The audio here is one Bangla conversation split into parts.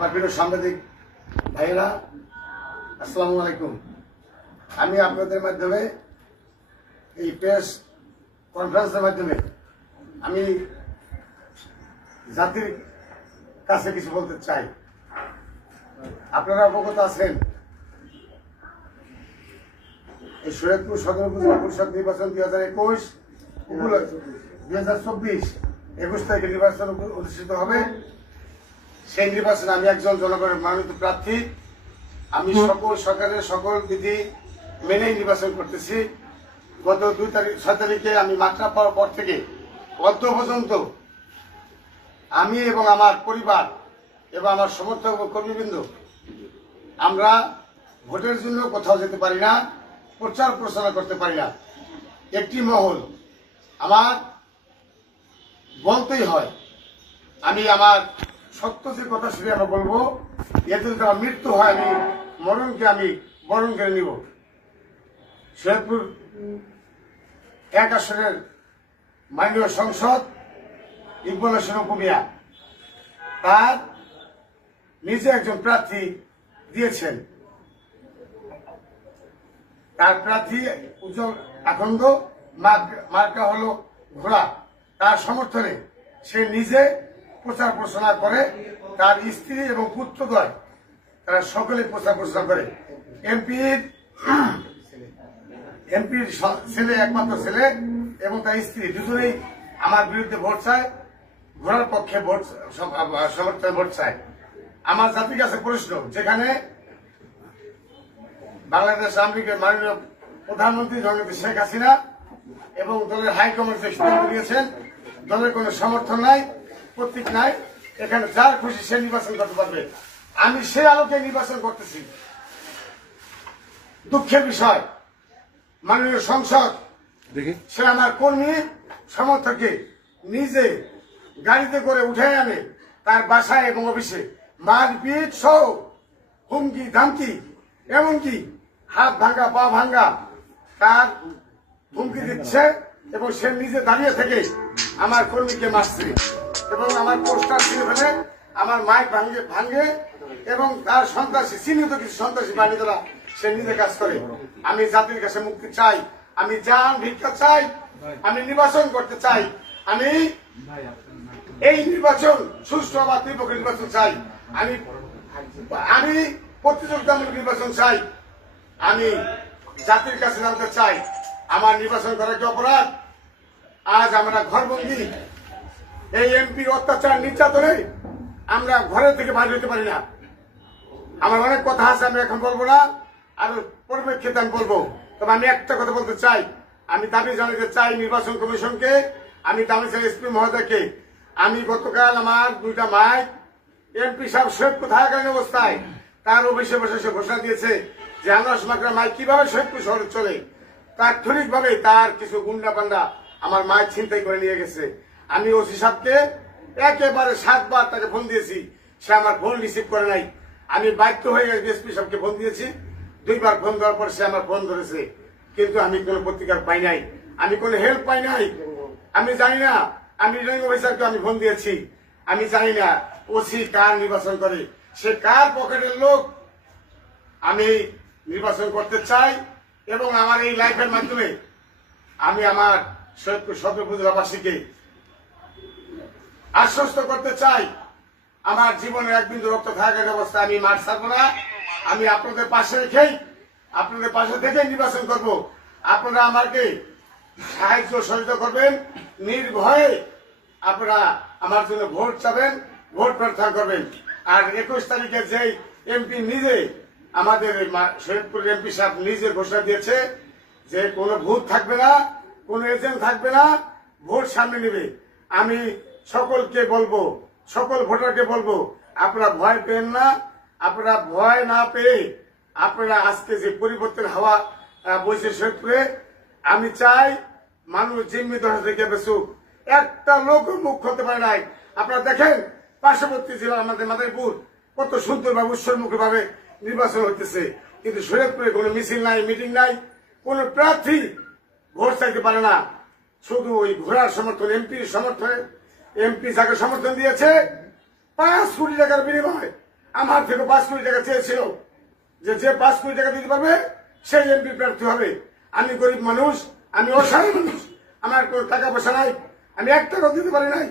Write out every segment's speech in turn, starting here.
আমার প্রিয় সাংবাদিক ভাইয়েরা, আসসালামু আলাইকুম। আমি আপনাদের মাধ্যমে এই প্রেস কনফারেন্সের মাধ্যমে আমি জাতির কাছে কিছু বলতে চাই। আপনারা অবগত আছেন এই শরীয়তপুর সদর উপজেলা পরিষদ নির্বাচন 2021 2024 21 তারিখে নির্বাচন অনুষ্ঠিত হবে। সেই নির্বাচনে আমি একজন জনগণের মনোনীত প্রার্থী। আমি সকল সরকারের সকল বিধি মেনে নির্বাচন করতেছি। গত 6 তারিখে আমি মাত্রা পাওয়ার পর থেকে অদ্য পর্যন্ত আমি এবং আমার পরিবার এবং আমার সমর্থক ও কর্মীবৃন্দ আমরা ভোটের জন্য কোথাও যেতে পারি না, প্রচার প্রচারণা করতে পারি না। একটি মহল আমার বলতেই হয়, আমি আমার সত্য যে কথা সেটা আমরা বলবো। এতে যদি আমার মৃত্যু হয় আমি মরণকে আমি বরণ করে নিব। শরীয়তপুর 1 আসনের মাননীয় সংসদ ইকবাল হোসেন উপমিয়া তার নিজে একজন প্রার্থী দিয়েছেন। তার প্রার্থী উজ্জ্বল আখন্দ, মার্কা হলো ঘোড়া। তার সমর্থনে সে নিজে প্রচার প্রচারণা করে, তার স্ত্রী এবং পুত্রদ্বয় তারা সকলে প্রচার প্রচার করে। এমপির ছেলে, একমাত্র ছেলে এবং তার স্ত্রী দুজনেই আমার বিরুদ্ধে ভোট চায়, ঘোড়ার পক্ষে ভোট সমর্থনে ভোট চায়। আমার জাতির কাছে প্রশ্ন, যেখানে বাংলাদেশ আওয়ামী মাননীয় প্রধানমন্ত্রী জননেত্রী শেখ হাসিনা এবং দলের হাইকমান্ড যে সিদ্ধান্ত নিয়েছেন, দলের কোন সমর্থন নাই, প্রতীক নাই, এখানে যার খুশি সে নির্বাচন করতে পারবে। আমি সেই আলোকে নির্বাচন করতেছি। দুঃখের বিষয়, মাননীয় সংসদ সে আমার কর্মী সমর্থককে নিজে গাড়িতে করে উঠে আনে তার বাসায় এবং অফিসে, মারপিট সহ হুমকি ধামকি, এমনকি হাত ভাঙ্গা পা ভাঙ্গা তার হুমকি দিচ্ছে এবং সে নিজে দাঁড়িয়ে থেকে আমার কর্মীকে মারছে এবং আমার পোস্টার ছিঁড়ে ফেলে আমার মাইক ভাঙ্গে এবং তার সন্ত্রাসী চিহ্নিত কিছু সন্ত্রাসী বাহিনী দ্বারা সে নিজে কাজ করে। আমি জাতির কাছে মুক্তি চাই, আমি জান ভিক্ষা চাই, আমি নির্বাচন করতে চাই, আমি এই নির্বাচন সুষ্ঠু বা ত্রিপক্ষের নির্বাচন চাই, আমি প্রতিযোগিতামূলক নির্বাচন চাই। আমি জাতির কাছে জানতে চাই, আমার নির্বাচন করা কি অপরাধ? আজ আমরা ঘরবন্দি, এই এমপি অত্যাচার নির্যাতনে আমরা ঘরের থেকে বাইরে হতে পারি না। আমার অনেক কথা আছে, আমি এখন বলবো না, আর পরিপ্রেক্ষিতে আমি বলবো। তবে আমি একটা কথা বলতে চাই, আমি দাবি জানাতে চাই নির্বাচন কমিশনকে, আমি দাবি চাই এসপি মহোদয়কে। আমি গতকাল আমার 2টা মাইক এমপি সাহেব শহীদপুর থাকাকালীন অবস্থায় তার অফিসে বসে সে ঘোষণা দিয়েছে যে আনারস মাকড়া মাইক কিভাবে শহীদপুর শহরে চলে। তাৎক্ষণিকভাবে তার কিছু গুন্ডা পান্ডা আমার মাইক ছিনতাই করে নিয়ে গেছে। আমি ওসি সাহেবকে একেবারে 7 বার তাকে ফোন দিয়েছি, সে আমার ফোন রিসিভ করে নাই। আমি বাধ্য হয়ে এসপি সাহেবকে ফোন দিয়েছি, 2 বার ফোন দেওয়ার পর সে আমার ফোন ধরেছে, কিন্তু আমি কোনো প্রতিকার পাই নাই, আমি কোনো হেল্প পাই নাই। আমি জানি না, আমি রিটার্নিং অফিসারকে আমি ফোন দিয়েছি, আমি জানি না ওসি কার নির্বাচন করে, সে কার পকেটের লোক। আমি নির্বাচন করতে চাই এবং আমার এই লাইফের মাধ্যমে আমি আমার শরীয়তপুর সদর উপজেলাবাসীকে আশ্বস্ত করতে চাই, আমার জীবনের 1 বিন্দু রক্ত থাকার অবস্থায় আমি মাঠ ছাড়বো না। আমি আপনাদের পাশে রেখেই, আপনাদের পাশে থেকে নির্বাচন করব। আপনারা আমাকে সাহায্য সহযোগিতা করবেন, নির্ভয়ে আপনারা আমার জন্য ভোট চাবেন, ভোট প্রার্থনা করবেন। আর 21 তারিখে যে এমপি নিজে আমাদের শরীয়তপুর এমপি সাহেব নিজে ঘোষণা দিয়েছে যে কোনো ভূত থাকবে না, কোনো এজেন্ট থাকবে না, ভোট সামনে নেবে। আমি সকলকে বলবো, সকল ভোটারকে বলবো, আপনারা ভয় পেন না। আপনারা ভয় না পেয়ে আপনারা আজকে যে পরিবর্তন হাওয়া বইছে শরীয়তপুরে, আমি চাই মানুষ জিম্মি ধরা থেকে বেসুক, একটা লোক মুখ খুলতে পারে নাই। আপনারা দেখেন পার্শ্ববর্তী জেলা আমাদের মাদারীপুর কত সুন্দরভাবে উৎসর্মুখী ভাবে নির্বাচন হতেছে, কিন্তু শরীয়তপুরে কোনো মিছিল নাই, মিটিং নাই, কোন প্রার্থী ভোট চাইতে পারে না। শুধু ওই ঘোড়ার সমর্থন, এমপির সমর্থনে, এমপি যাকে সমর্থন দিয়েছে 5 কোটি টাকার বিনিময়ে আমার থেকে 5 কোটি টাকা চেয়েছিল যে 5 কোটি টাকা দিতে পারবে সেই এমপি প্রার্থী হবে। আমি গরিব মানুষ, আমি অসহায় মানুষ, আমার কোনো টাকা পয়সা নাই, আমি 1 টাকাও দিতে পারি নাই।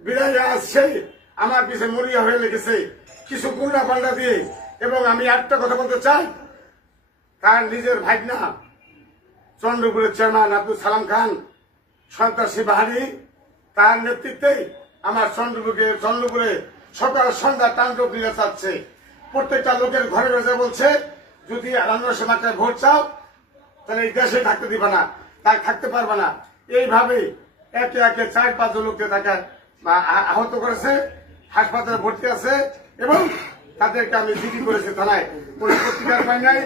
বিদায় আসছে আমার পিছে মরিয়া হয়ে লেগেছে কিছু গুন্ডা পাল্টা দিয়ে। এবং আমি একটা কথা বলতে চাই, তার নিজের ভাইনা চন্দ্রপুরের চেয়ারম্যান আব্দুল সালাম খান সন্ত্রাসী বাহিনী, তার নেতৃত্বে আমার চন্দ্রপুরে সকাল সন্ধ্যা তাণ্ডব লীলা চাচ্ছে। প্রত্যেকটা লোকের ঘরে ঘরে বলছে যদি 99 টাকায় ভোট চাও তাহলে এই দেশে থাকতে দিবা না, তাই থাকতে পারবে না। এইভাবে একে একে 4-5 লোককে তাকে আহত করেছে, হাসপাতালে ভর্তি আছে এবং তাদেরকে আমি জিডি করেছি থানায়, কোন প্রতিকার পাই নাই।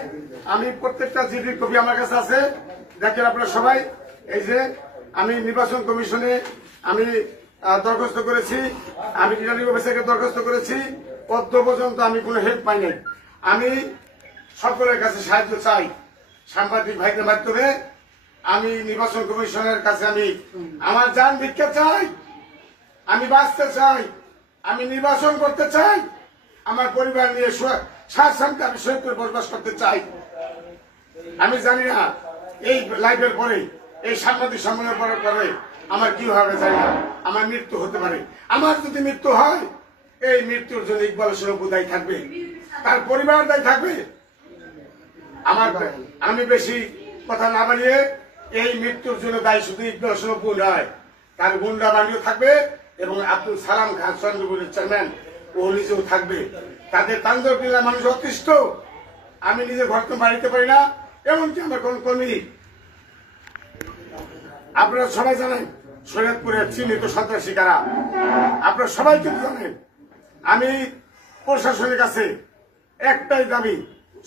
আমি প্রত্যেকটা জিডির কপি আমার কাছে আছে, দেখেন আপনারা সবাই। এই যে আমি নির্বাচন কমিশনে আমি দরখাস্ত করেছি, আমি রিটার্নিং অফিসারকে দরখাস্ত করেছি, পদ্ম পর্যন্ত আমি কোনো হেল্প পাই নাই। আমি সকলের কাছে সাহায্য চাই, সাংবাদিক ভাইদের মাধ্যমে আমি নির্বাচন কমিশনের কাছে আমি আমার জান ভিক্ষা চাই। আমি বাঁচতে চাই, আমি নির্বাচন করতে চাই, আমার পরিবার নিয়ে স্বাচ্ছন্দ্যে আমি সৈয়দপুরে বসবাস করতে চাই। আমি জানি না এই লাইভের পরে, এই সাংবাদিক সম্মেলনের পরে আমার কি হবে জানি না, আমার মৃত্যু হতে পারে। আমার যদি মৃত্যু হয়, এই মৃত্যুর জন্য ইকবাল হোসেন অপু দায়ী থাকবে, তার পরিবার দায়ী থাকবে। আমি বেশি কথা না বানিয়ে, এই মৃত্যুর জন্য দায়ী শুধু ইকবাল হোসেন অপু নয়, তার গুন্ডা বাহিনীও থাকবে এবং আব্দুল সালাম খান চন্দ্রপুরের চেয়ারম্যান ও নিজেও থাকবে। তাদের তাণ্ডব লীলা মানুষ অতিষ্ঠ। আমি নিজে ঘর তো বাড়িতে পারি না, এমনকি আমার কোন কর্মী। আপনারা সবাই জানেন সৈয়দপুরের চিহ্নিত সন্ত্রাসী কারা, আপনারা সবাই কিন্তু জানেন। আমি প্রশাসনের কাছে একটাই দাবি,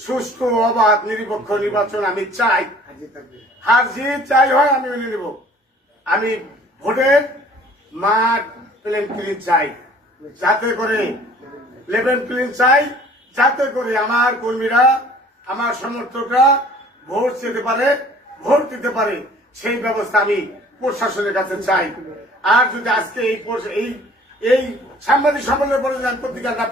সুষ্ঠু অবাধ নিরপেক্ষ নির্বাচন আমি চাই। হার জিত চাই হয় আমি মেনে নেব। আমি ভোটের মাঠ প্লেন ক্লিন চাই, যাতে করে লেভেল ক্লিন চাই, যাতে করে আমার কর্মীরা, আমার সমর্থকরা ভোট দিতে পারে, ভোট দিতে পারে, সেই ব্যবস্থা আমি প্রশাসনের কাছে চাই। আর যদি আজকে এই সাংবাদিক সম্মেলনের পরে প্রতিকার